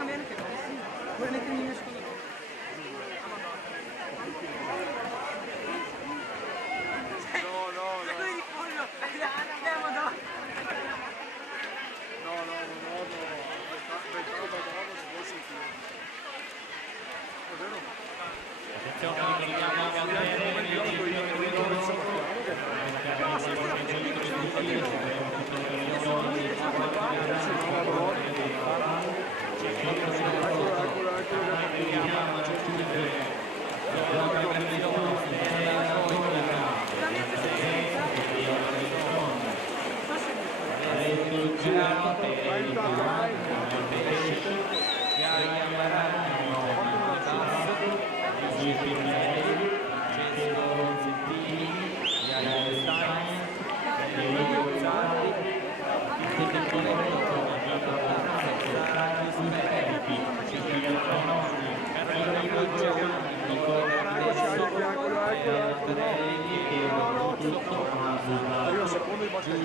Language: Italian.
cambiare che cosa? Vuole mettere in scuola. No. Quelli di pollo. Andiamo dopo. No. Beccava dopo si può sentire. È vero? Attenzione, Arriva secondo i basket.